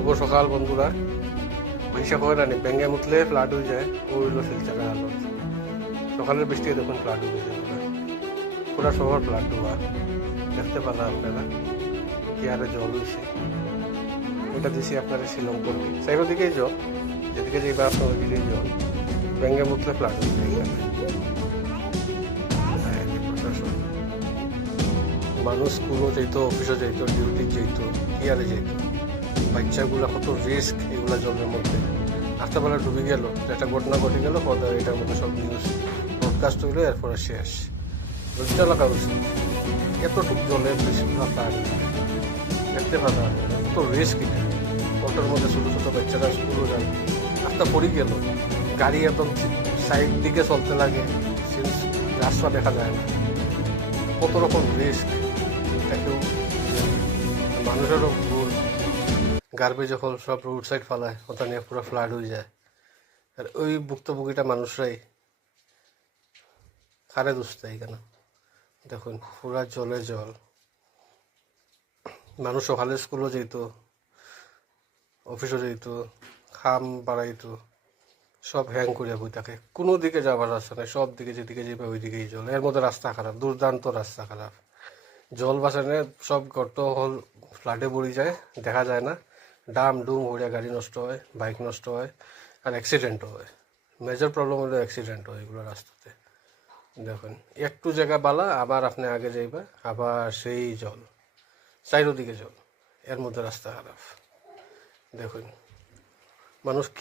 শুভ সকাল বন্ধুরা। পয়সা হয় না ব্যাঙ্গে মুতলে ফ্লাড হয়ে যায়, ও হইলো শিলচরের হালত। সকালের বৃষ্টি দেখুন ফ্লাড হয়ে যায়, পুরা শহর ফ্লাড ডুবা। দেখতে পালা আপনারা কি আরে জল হয়েছে। ওটা দিছি আপনারা শিলংপল্লী সাইডের দিকেই জল, যেদিকে যাইবা আপনার ওইদিকেই জল। ব্যাঙ্গে মুতলে ফ্লাড হয়ে যায় এখানে। প্রশাসন মানুষ স্কুলও যেত, অফিসও যেত, ডিউটি যেত, কি আরে যেত। বাচ্চাগুলো কত রিস্ক এগুলো জলের মধ্যে। রাস্তাবেলা ডুবে গেল, একটা ঘটনা ঘটে গেল, এটার মধ্যে সব নিউজ ব্রডকাস্ট হইলো, এরপরে শেষ। লজ্জা লাগা উচিত, এতটুকু জলের বেশিরভাগ দেখতে পারা কত রিস্ক। এটা অটোর মধ্যে ছোটো ছোটো বাচ্চারা স্কুলও যান, রাস্তা পড়ে গেল, গাড়ি একদম সাইড দিকে চলতে লাগে, রাস্তা দেখা যায় না। কত রকম রিস্ক, এটাকেও মানুষেরও ভুল। গার্বেজ যখন সব রোড সাইড ফালায়, ওটা নিয়ে পুরো ফ্লাড হয়ে যায়। আর ওই ভুক্তভোগীটা মানুষরাই কারে দোষ দেয় কেন? দেখুন পুরা জলে জল। মানুষ সকালে স্কুলও যেত, অফিসও যেত, খাম বাড়াইতো, সব হ্যাং করিয়া বই থাকে। কোনো দিকে যাবার রাস্তা নেই, সব দিকে যেদিকে যাবে ওই দিকেই জল। এর মধ্যে রাস্তা খারাপ, দুর্দান্ত রাস্তা খারাপ। জল বাঁচানে সব গর্ত হল ফ্লাডে পড়ে যায়, দেখা যায় না। ডাম ডুম হইয়া গাড়ি নষ্ট হয়, বাইক নষ্ট হয়, আর অ্যাক্সিডেন্টও হয়। মেজর প্রবলেম হলো অ্যাক্সিডেন্ট হয় এগুলো রাস্তাতে। দেখুন একটু জায়গা বালা, আবার আপনি আগে যাইবা, আবার সেই জল, চারিদিকে জল, এর মধ্যে রাস্তা খারাপ। দেখুন মানুষ কি